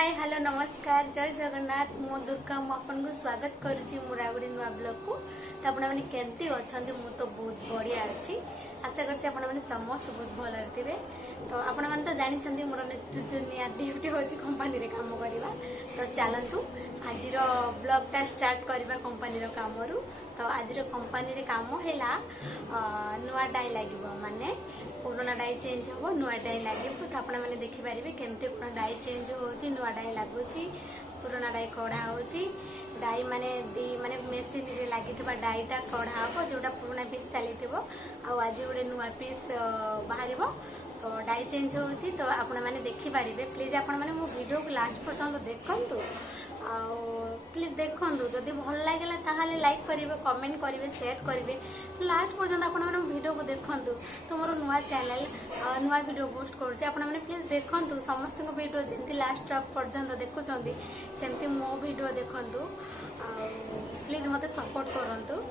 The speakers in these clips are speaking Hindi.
हाय हेलो नमस्कार जय जगन्नाथ मो दुर्गा मुझे स्वागत करुच्ची मुरागुड़ी नुआ ब्लॉग को। तो आपण मैंने केमती अच्छा मु तो बहुत बढ़िया अच्छी आशा कर समस्त बहुत भल थे। तो आपण मैंने तो जानते मोर नित्य ड्यूटी हूँ कंपानी रे काम करवा। तो चलतु आज ब्लॉगटा स्टार्ट करवा कंपानी काम रू। तो आज कंपानी रे काम है नुआ डाई लगे माने पुराना डाई चेंज हम नुआ डाई लगे। तो आप देखिपारे केमती कौन डाई चेंज हो नुआ डाई लगुच पुराना डाई कढ़ा हो डाई माने दी माने मेसीन रे लगी डाईटा कढ़ा हम जोटा पुराना पीस चली आज गोटे नुआ पीस बाहर। तो डाई चेंज हो तो आपण मैंने देखिपारे प्लीज आपण मैंने मो वीडियो को लास्ट पर्यंत देखंतु प्लीज देखंतु जदि भल लागला ताहाले लाइक करिवे कमेंट करिवे शेयर करिवे लास्ट पर्यंत आपण मैंने वीडियो को देखंतु। तो मोर नुआ चैनल नुआ वीडियो पोस्ट करूचे आपण मैंने प्लीज देखंतु समस्त वीडियो जंती लास्ट पर्यंत देखुचंदी सेमती मो वीडियो देखंतु प्लीज मते सपोर्ट करंतु।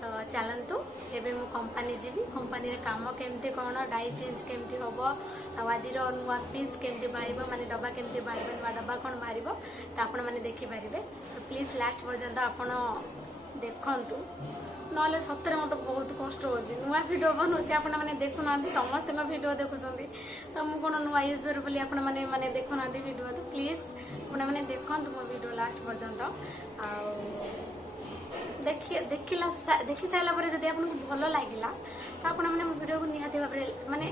तो चलतु एबे मु कंपनी जीवी कंपनी रे काम केमती कौन डाई चेंज केमती हम आज नुआ पीस केमती बाहर माने डब्बा केमती बाहर नुआ डब्बा कौन बाहर तो आपण मैंने देखिपारे। तो प्लीज लास्ट पर्यंत आपण देखंतु नले सतरे मत बहुत कष्ट हो नुआ वीडियो बनाऊँ आपण मैंने देखुना समस्त वीडियो देखुं। तो मुझे कौन नुआ यूजर बोली आपण मैंने देखुना वीडियो। तो प्लीज आपण मैंने देखंतु मो वीडियो लास्ट पर्यंत देखी सारा जब आपको भल लगे तो आप वीडियो को निहाती भाव माने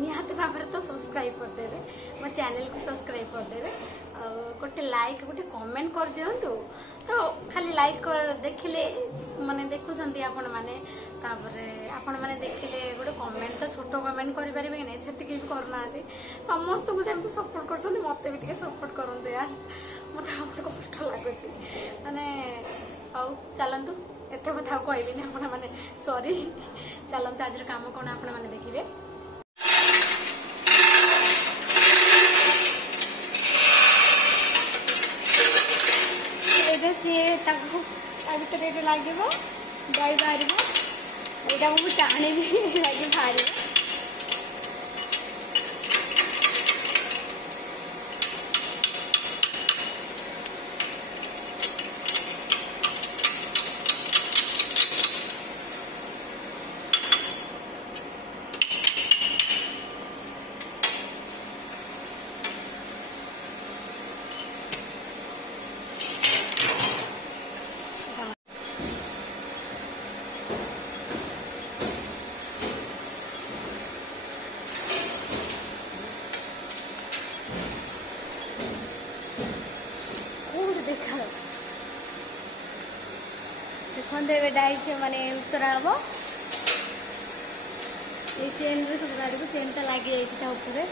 निहाती भाव तो सब्सक्राइब करदेवे मो चैनल को सब्सक्राइब करदेवे गोटे लाइक गोटे कमेंट कर दिंतु। तो खाली लाइक कर देखिले माने देखुंत आपण मैंने देखिले गोटे कमेंट तो छोट कमेंट करेंगे कि नहीं से भी करना समस्त को जमी सपोर्ट कर मत भी सपोर्ट करूँ यार मत बहुत कष्ट लगुच माने आउ चलतु एत कथा कहबी आपण मैंने सॉरी चलतु आज काम कौन आपण मैंने देखिए। सी भितर लगे डाई बाहर यहाँ मुझे टाणी भी लगे बाहर। देखते डाई माने उतरा हम ये चेन रे सब गाड़ी को चेनटा लगी जाइए देखते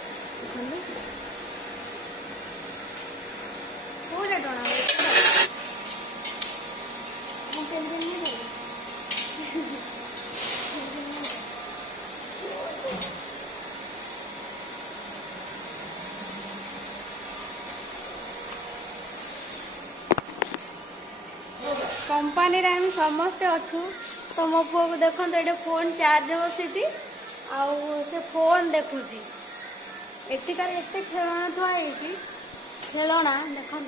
कौन टणा कंपानी रे हम समस्ते अच्छु। तो मो पुआ को देखो ये फोन चार्ज बसी से फोन देखुची एटिकार एते खेलना थुआई खेलना देखो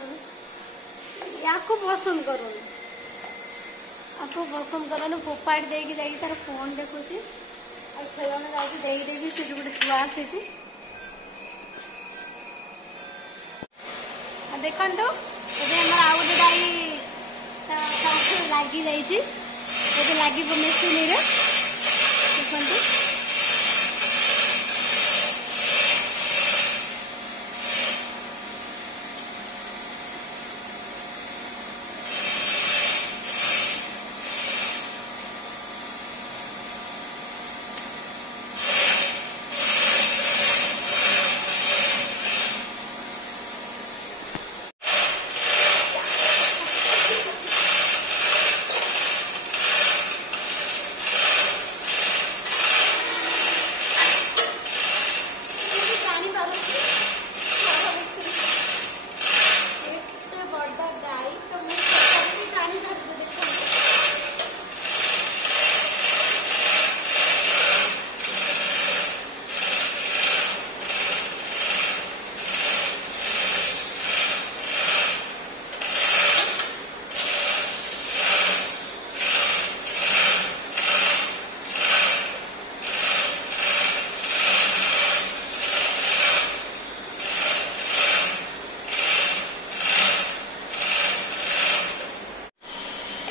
या पसंद करूँ आपको पसंद करूँ फोपाड़ी देकी जाइए तार फोन देखुची खेलना जाइए से गोटे छुआ आसी देखो आउटे डाई लगी जाइए लगे मेसीन रे देखो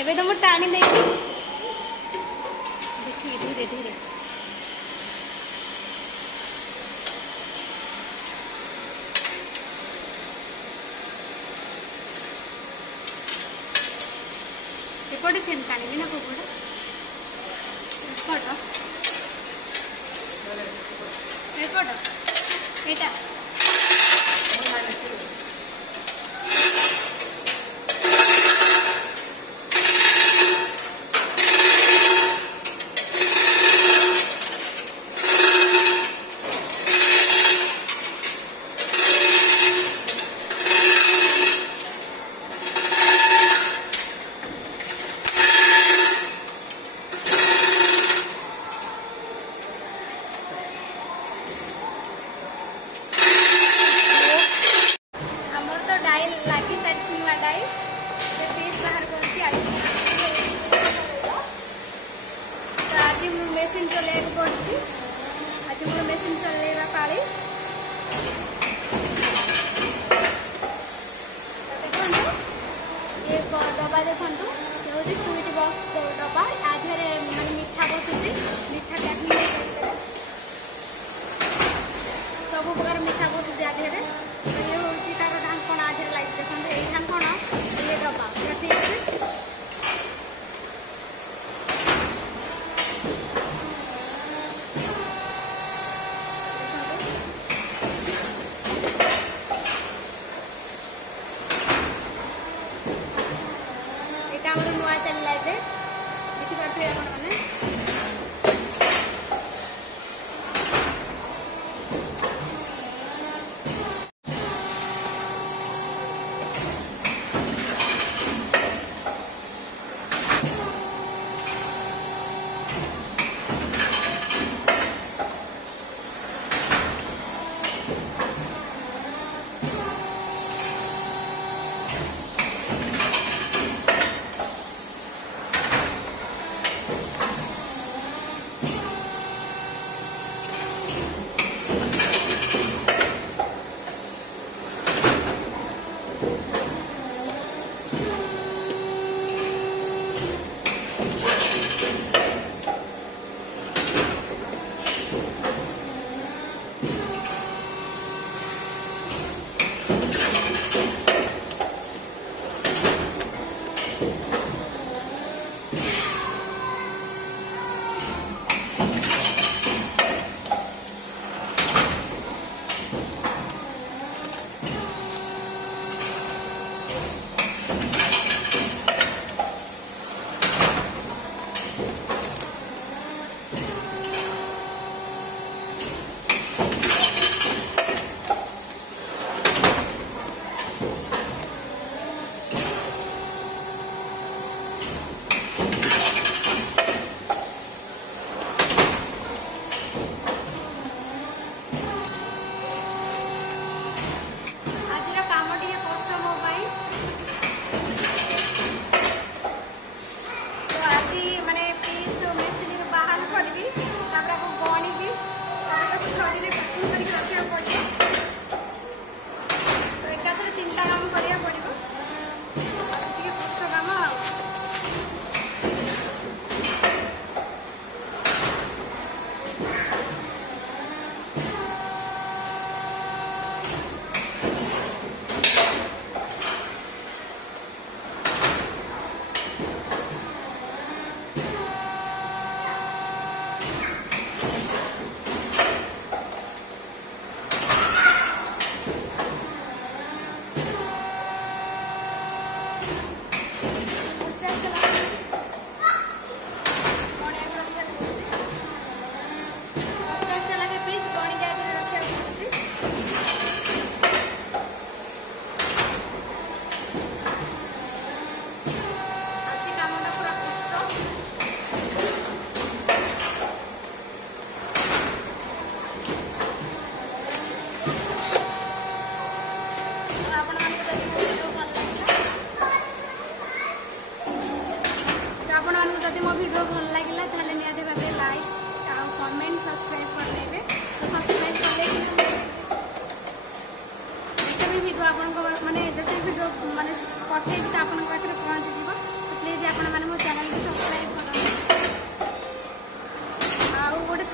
ଏବେ ତ ମୁଁ ଟାଣି ଦେଇଛି ଦେଖିକି ଧୀରେ ଧୀରେ ଏପଟେ ଚେନ୍ ଟାଣିବି ନା କୋଉପଟେ ଏପଟ ଏଇଟା मेसीन चलैक पड़ी आज मोर मेसीन चलैवा पाली देखो ये डब्बा देखो ये हूँ स्वीट बॉक्स डब्बा आधे माने मीठा बसुची मीठा पैकिंग सब प्रकार मीठा बसुची आधे ये हूँ तार ढांकण आधे लाइट देखो ये ढांकण ये डब्बा ठीक है नुआ चलला देखिपे आपने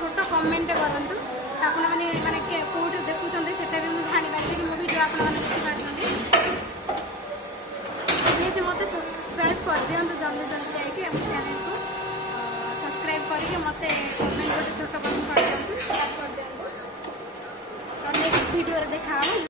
छोट कमेंट करूँ आपण मैंने माने कौट देखुं से भी मुझे जापारि कि मो भिड आप देखी मत सब्सक्राइब कर दिखाँ जल्दी जल्दी जाइए आम चैनल को सब्सक्राइब करके मत कमेंट गोटे छोट कमेंट कर दिखाँ शेयर कर दिखाँ नेक्स्ट वीडियो देखा।